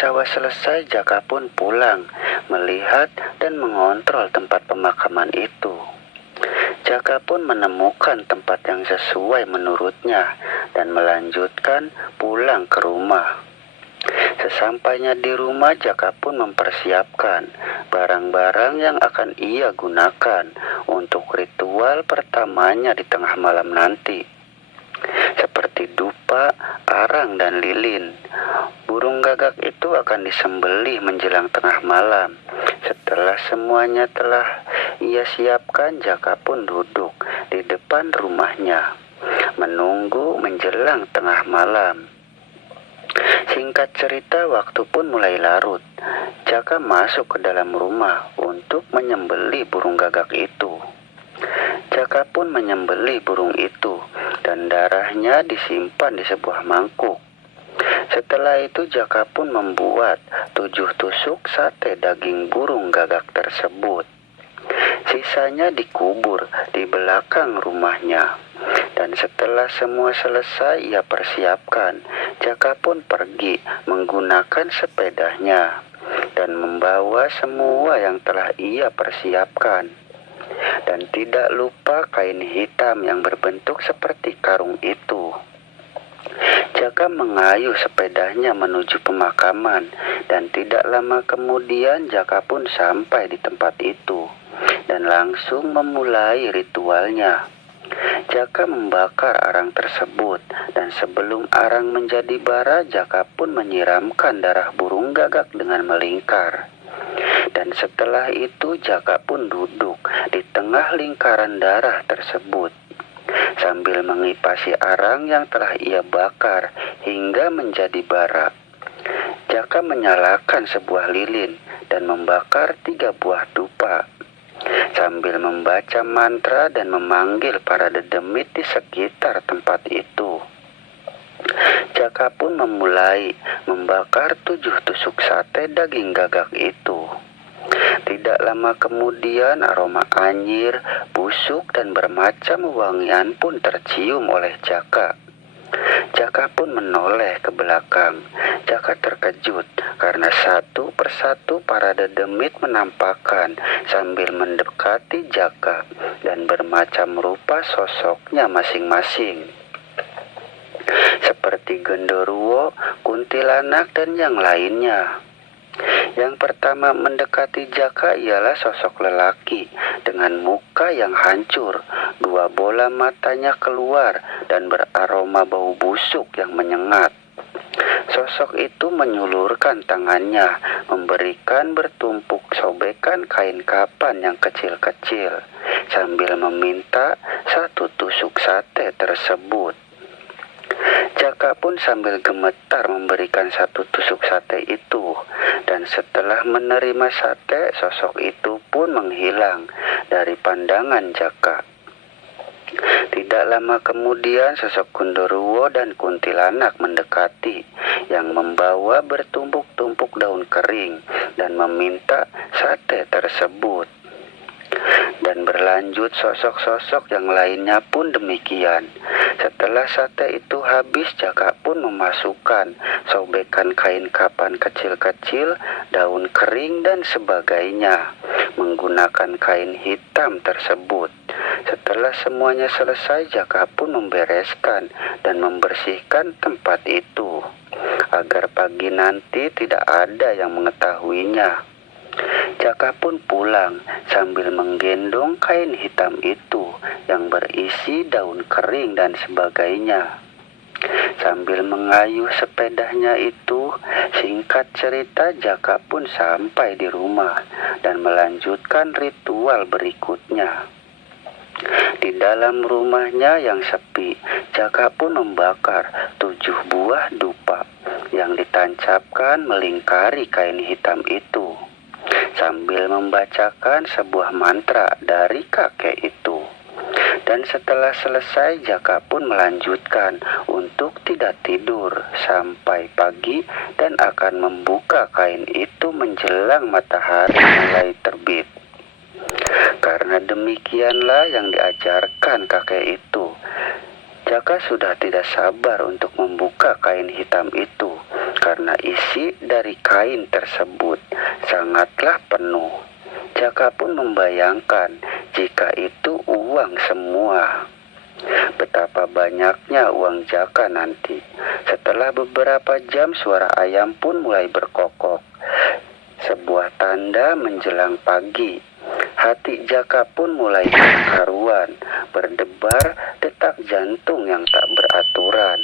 sawah selesai, Jaka pun pulang, melihat dan mengontrol tempat pemakaman itu. Jaka pun menemukan tempat yang sesuai menurutnya dan melanjutkan pulang ke rumah. Sesampainya di rumah, Jaka pun mempersiapkan barang-barang yang akan ia gunakan untuk ritual pertamanya di tengah malam nanti. Seperti dupa, arang, dan lilin. Burung gagak itu akan disembelih menjelang tengah malam. Setelah semuanya telah ia siapkan, Jaka pun duduk di depan rumahnya, menunggu menjelang tengah malam. Singkat cerita, waktu pun mulai larut. Jaka masuk ke dalam rumah untuk menyembelih burung gagak itu. Jaka pun menyembelih burung itu dan darahnya disimpan di sebuah mangkuk. Setelah itu Jaka pun membuat 7 tusuk sate daging burung gagak tersebut. Sisanya dikubur di belakang rumahnya. Dan setelah semua selesai ia persiapkan, Jaka pun pergi menggunakan sepedanya dan membawa semua yang telah ia persiapkan. Dan tidak lupa kain hitam yang berbentuk seperti karung itu. Jaka mengayuh sepedanya menuju pemakaman, dan tidak lama kemudian Jaka pun sampai di tempat itu dan langsung memulai ritualnya. Jaka membakar arang tersebut, dan sebelum arang menjadi bara, Jaka pun menyiramkan darah burung gagak dengan melingkar. Dan setelah itu Jaka pun duduk di tengah lingkaran darah tersebut, sambil mengipasi arang yang telah ia bakar hingga menjadi bara. Jaka menyalakan sebuah lilin dan membakar 3 buah dupa, sambil membaca mantra dan memanggil para dedemit di sekitar tempat itu. Jaka pun memulai membakar 7 tusuk sate daging gagak itu. Tidak lama kemudian aroma anyir, busuk, dan bermacam wangian pun tercium oleh Jaka. Jaka pun menoleh ke belakang. Jaka terkejut karena satu persatu para dedemit menampakkan sambil mendekati Jaka dan bermacam rupa sosoknya masing-masing. Seperti genderuwo, kuntilanak, dan yang lainnya. Yang pertama mendekati Jaka ialah sosok lelaki dengan muka yang hancur, 2 bola matanya keluar dan beraroma bau busuk yang menyengat. Sosok itu menyulurkan tangannya, memberikan bertumpuk sobekan kain kapan yang kecil-kecil, sambil meminta 1 tusuk sate tersebut. Jaka pun sambil gemetar memberikan 1 tusuk sate itu, dan setelah menerima sate, sosok itu pun menghilang dari pandangan Jaka. Tidak lama kemudian sosok genderuwo dan kuntilanak mendekati, yang membawa bertumpuk-tumpuk daun kering dan meminta sate tersebut. Dan berlanjut sosok-sosok yang lainnya pun demikian. Setelah sate itu habis, Jaka pun memasukkan sobekan kain kapan kecil-kecil, daun kering, dan sebagainya menggunakan kain hitam tersebut. Setelah semuanya selesai, Jaka pun membereskan dan membersihkan tempat itu agar pagi nanti tidak ada yang mengetahuinya. Jaka pun pulang sambil menggendong kain hitam itu yang berisi daun kering dan sebagainya. Sambil mengayuh sepedanya itu, singkat cerita Jaka pun sampai di rumah dan melanjutkan ritual berikutnya. Di dalam rumahnya yang sepi, Jaka pun membakar 7 buah dupa yang ditancapkan melingkari kain hitam itu, sambil membacakan sebuah mantra dari kakek itu. Dan setelah selesai, Jaka pun melanjutkan untuk tidak tidur sampai pagi dan akan membuka kain itu menjelang matahari mulai terbit. Karena demikianlah yang diajarkan kakek itu, Jaka sudah tidak sabar untuk membuka kain hitam itu karena isi dari kain tersebut sangatlah penuh. Jaka pun membayangkan jika itu uang semua. Betapa banyaknya uang Jaka nanti. Setelah beberapa jam suara ayam pun mulai berkokok. Sebuah tanda menjelang pagi. Hati Jaka pun mulai tak karuan, berdebar detak jantung yang tak beraturan.